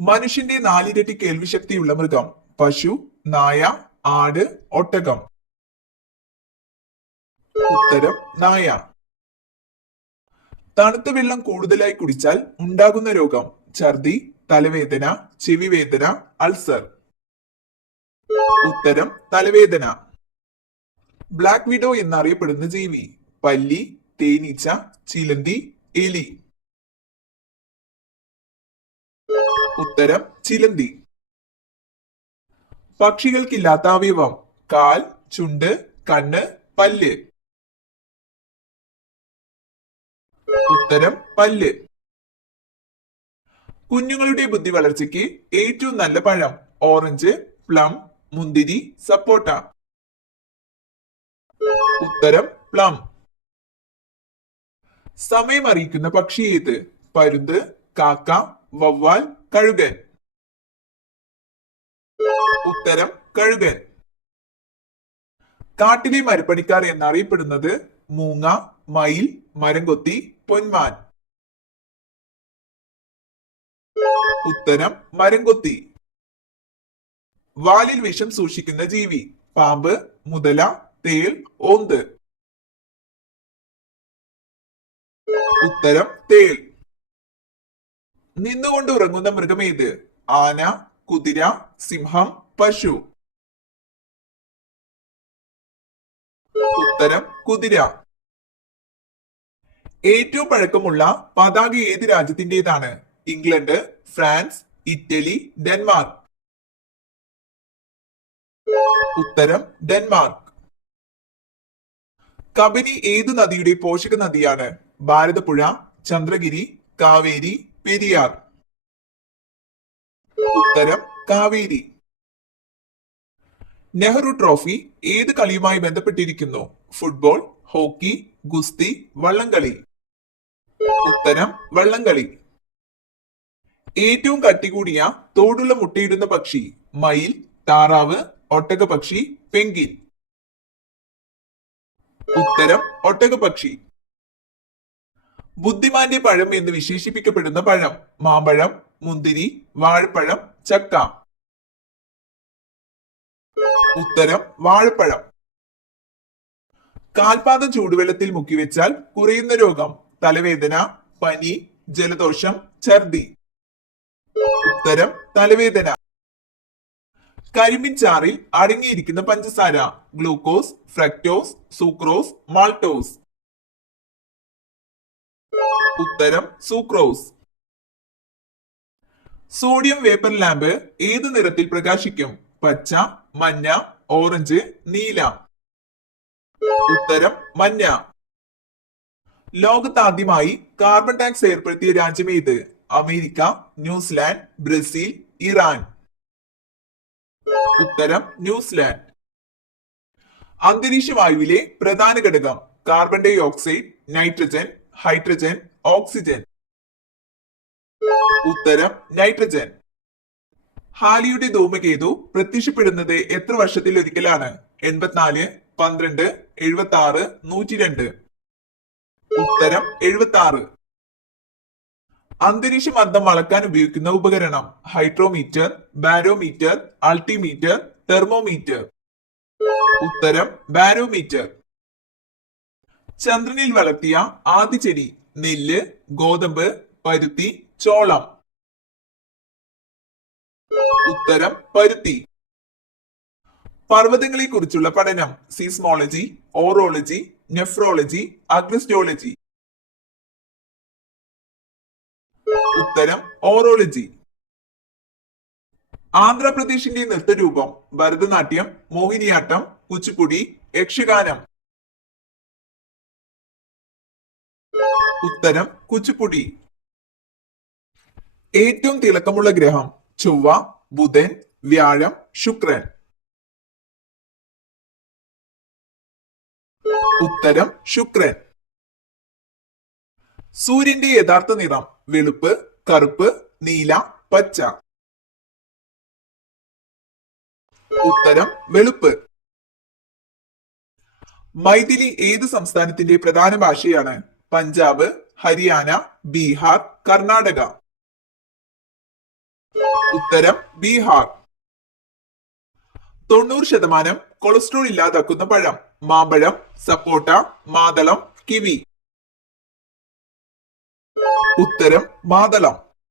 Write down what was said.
മനുഷ്യന്റെ നാലിരട്ടി കേൾവിശക്തിയുള്ള മൃഗം. പശു, നായ, ആട്, ഒട്ടകം. ഉത്തരം നായ. തണുത്ത വെള്ളം കൂടുതലായി കുടിച്ചാൽ ഉണ്ടാകുന്ന രോഗം. ഛർദി, തലവേദന, ചെവിവേദന, അൾസർ. ഉത്തരം തലവേദന. ബ്ലാക്ക് വിഡോ എന്നറിയപ്പെടുന്ന ജീവി. പല്ലി, തേനീച്ച, ചിലന്തി, എലി. ഉത്തരം ചിലന്തി. പക്ഷികൾക്കില്ലാത്ത അവയവം. കാൽ, ചുണ്ട്, കണ്ണ്, പല്ല്. ഉത്തരം പല്ല്. കുഞ്ഞുങ്ങളുടെ ബുദ്ധി വളർച്ചയ്ക്ക് ഏറ്റവും നല്ല പഴം. ഓറഞ്ച്, പ്ലം, മുന്തിരി, സപ്പോട്ട. ഉത്തരം പ്ലം. സമയം അറിയിക്കുന്ന പക്ഷി ഏത്? പരുന്ത്, കാക്ക, വവ്വാൽ, കഴുകൻ. ഉത്തരം കഴുകൻ. കാട്ടിലെ മരപ്പണിക്കാർ എന്നറിയപ്പെടുന്നത് മൂങ്ങ, മയിൽ, മരംകൊത്തി, പൊന്മാൻ. ഉത്തരം മരംകൊത്തി. വാലിൽ വിഷം സൂക്ഷിക്കുന്ന ജീവി. പാമ്പ്, മുതല, തേൾ, ഓന്ത്. ഉത്തരം തേൾ. നിന്നുകൊണ്ട് ഉറങ്ങുന്ന മൃഗമേത്? ആന, കുതിര, സിംഹം, പശു. ഉത്തരം കുതിര. ഏറ്റവും പഴക്കമുള്ള പതാക ഏത് രാജ്യത്തിന്റേതാണ്? England, France, Italy, Denmark. ഉത്തരം ഡെൻമാർക്ക്. കബനി ഏതു നദിയുടെ പോഷക നദിയാണ്? ഭാരതപ്പുഴ, ചന്ദ്രഗിരി, കാവേരി, പെരിയാർ. ഉത്തരം കാവേരി. നെഹ്റു ട്രോഫി ഏത് കളിയുമായി ബന്ധപ്പെട്ടിരിക്കുന്നു? ഫുട്ബോൾ, ഹോക്കി, ഗുസ്തി, വള്ളംകളി. ഉത്തരം വള്ളംകളി. ഏറ്റവും കട്ടി കൂടിയ തോടുള്ള മുട്ടയിടുന്ന പക്ഷി. മയിൽ, താറാവ്, ഒട്ടകപക്ഷി, പെൻഗ്വിൻ. ഉത്തരം ഒട്ടകപക്ഷി. ബുദ്ധിമാന്റെ പഴം എന്ന് വിശേഷിപ്പിക്കപ്പെടുന്ന പഴം. മാമ്പഴം, മുന്തിരി, വാഴപ്പഴം, ചക്ക. ഉത്തരം വാഴപ്പഴം. കാൽപാദം ചൂടുവെള്ളത്തിൽ മുക്കിവെച്ചാൽ കുറയുന്ന രോഗം. തലവേദന, പനി, ജലദോഷം, ഛർദി. ഉത്തരം തലവേദന. കരിമ്പിൻ ചാറിൽ അടങ്ങിയിരിക്കുന്ന പഞ്ചസാര. Glucose, fructose, sucrose, maltose. ഉത്തരം സൂക്രോസ്. സോഡിയം വേപ്പർ ലാമ്പ് ഏത് നിറത്തിൽ പ്രകാശിക്കും? പച്ച, മഞ്ഞ, ഓറഞ്ച്, നീല. ഉത്തരം മഞ്ഞ. ലോകത്താദ്യമായി കാർബൺ ടാക്സ് ഏർപ്പെടുത്തിയ രാജ്യം ഏത്? America, New Zealand, Brazil, Iran. ഉത്തരം ന്യൂസിലാൻഡ്. അന്തരീക്ഷ വായുവിലെ പ്രധാന ഘടകം. Carbon dioxide, nitrogen, hydrogen, oxygen. ഉത്തരം നൈട്രജൻ. ഹാലിയുടെ ധൂമകേതു പ്രത്യക്ഷപ്പെടുന്നത് എത്ര വർഷത്തിൽ ഒരിക്കലാണ്? 84, 12, 76, 102. ഉത്തരം 76. അന്തരീക്ഷ മർദ്ദം അളക്കാൻ ഉപയോഗിക്കുന്ന ഉപകരണം. Hydrometer, barometer, altimeter, thermometer. ഉത്തരം ബാരോമീറ്റർ. ചന്ദ്രനിൽ വളർത്തിയ ആദ്യ ചെടി. നെല്ല്, ഗോതമ്പ്, പരുത്തി, ചോളം. ഉത്തരം പരുത്തി. പർവ്വതങ്ങളെ കുറിച്ചുള്ള പഠനം. Seismology, orology, nephrology, agrostology. ഉത്തരം ഓറോളജി. ആന്ധ്രാപ്രദേശിന്റെ നൃത്തരൂപം. ഭരതനാട്യം, മോഹിനിയാട്ടം, കുച്ചിപ്പുടി, യക്ഷഗാനം. ഉത്തരം കുച്ചിപ്പുടി. ഏറ്റവും തിളക്കമുള്ള ഗ്രഹം. ചൊവ്വ, ബുധൻ, വ്യാഴം, ശുക്രൻ. ഉത്തരം ശുക്രൻ. സൂര്യന്റെ യഥാർത്ഥ നിറം. വെളുപ്പ്, കറുപ്പ്, നീല, പച്ച. ഉത്തരം വെളുപ്പ്. മൈഥിലി ഏത് സംസ്ഥാനത്തിന്റെ പ്രധാന ഭാഷയാണ്? പഞ്ചാബ്, ഹരിയാന, ബീഹാർ, കർണാടക. ഉത്തരം ബീഹാർ. 90% കൊളസ്ട്രോൾ ഇല്ലാതാക്കുന്ന പഴം. മാമ്പഴം, സപ്പോട്ട, മാതളം, കിവി. ഉത്തരം മാതളം.